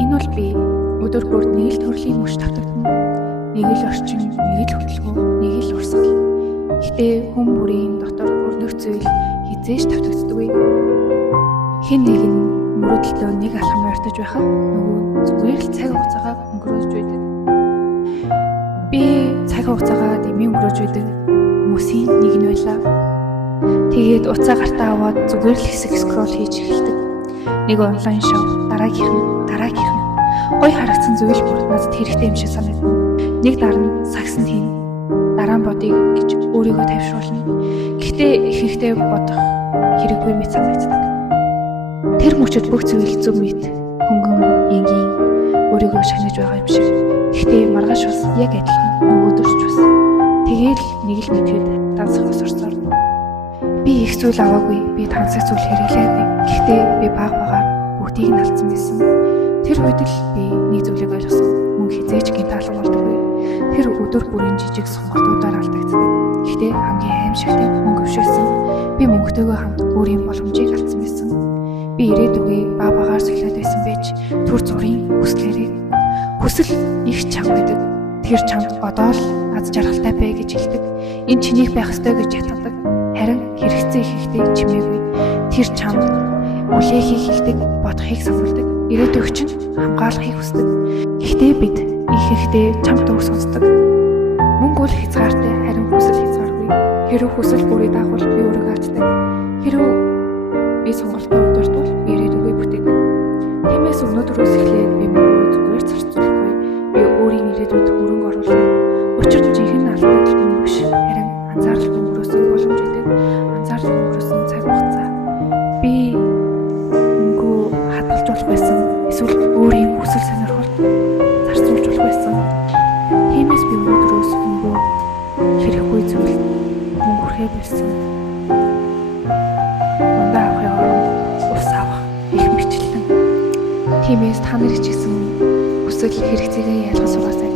Энэ бол би өдөр бүр нэг л төрлийн мөч татагдана. Нэг л орчин, нэг л хөдөлгөөн, нэг л урсгал. Гэхдээ хүн бүрийн дотор өрнөх зүйл хизээж татагддаггүй. Хэн нэг нь мөрөдөлтөө нэг алхам ярьж байхад нөгөө зүгээр л цаг хугацаагаа өнгөрөөж байдаг. Би цаг хугацаагаа дэмий өнгөрөөж байдаг хүмүүсийн нэг нь байлаа. Тэгээд уцаа гартаа аваад зүгээр л хэсэг скрол хийж эхэлдэг. Нэг онлайн шоу, дараагийнх нь гой харагдсан зүйл бүр надад хэрэгтэй юм шиг санагдав. Нэг дараа нь сагсан хийн, дараа нь бодъё гэж өөрийгөө тайвшруулна. Гэхдээ ихэнхдээ бодох хэрэггүй мэт санагддаг. Тэр мөчөд бүх зүйл зөв мэт хөнгөн энгийн өөрийгөө шанаж байгаа юм шиг. Гэхдээ маргааш бас яг адилхан нөгөөдөрч бас тэгээл нэг л мэдэхэд дансах осорсоор би их зүйл аваагүй, би тансаг зүйл хэрэглээгүй. Гэхдээ би багаар бүгдийг нь алдсан байсан. Тэр үед л би нэг зүйлийг ойлгосон. Мөн хизээч гинтаалга болдоггүй. Тэр өдөр бүрийн жижиг сонголтуудаар алдагддаг. Гэхдээ хамгийн аимшигтай мөнгө өвшөөсөн. Би мөнгөтэйгөө хамт өөрийн боломжийг алдсан байсан. Би ирээдүгөө багаар солиод байсан байж түр зургийн хүслээрээ хүсэл их чанга байдаг. Тэр чамд одоо л аз жаргалтай бай гэж хэлдэг. Энэ чинийх байх ёстой гэж ятгадаг. Харин хэрэгцээ хийхдээ чимээгүй. Тэр чамд үлээхийг хэлдэг, бодохыг сануулдаг. Ирээдүйг чинь хамгаалахыг хүсдэг. Гэхдээ бид их ихтэй чамд үг сонсдог. Мөнгө бол хязгаартай, харин хүсэл хязгааргүй. Хэрвээ хүсэл бүрий дагавал би өөрийгөө атдаг. Хэрвээ би сонголтоо удирдвал би ирээдүгөө бүтээдэг. Тиймээс өнөөдрөөс эхлээд би мөнгөө зүгээр зарцуулахгүй. Би өөрийн ирээдүйд хөрөнгө оруулна. Учир нь жинхэнэ алдагдaltaй мөнгө биш, харин анзаарал өнгөрөөсөн боломж гэдэг. Анзаарал өнгөрөөсөн цаг хугацаа. Би мөнгөө хадгалж болох байсан. Эсвэл өөрийн хүсэл сонирхолд зарцуулж болох байсан. Тиймээс би өнөөдрөөс мөнгөө хэрэггүй зүйл мөнгө өрхөө байсан. Ундаа авахыг ус авах их мэдлэн. Тиймээс та нар ч гэсэн хүсэл хэрэгцээгээ ялгаж сургасай.